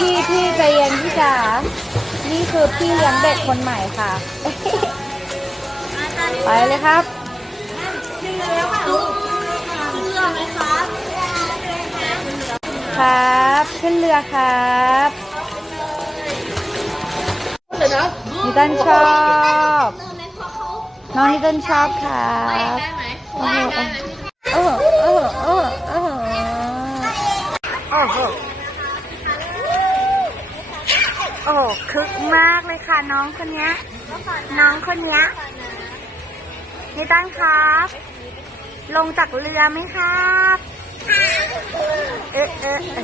พี่พี่ใจเย็นพี่จ๋า นี่คือพี่เลี้ยงเด็กคนใหม่ค่ะ ไปเลยครับครับ ขึ้นเรือครับนิตันชอบน้องนิตันชอบครับโอ้โหโอ้โหโอ้โหโอ้โห โอ้คึกมากเลยค่ะ น้องคนเนี้ย น้องคนเนี้ยนิตันครับ ลงจากเรือไหมครับ เอ๊ะเอ๊ะเอ๊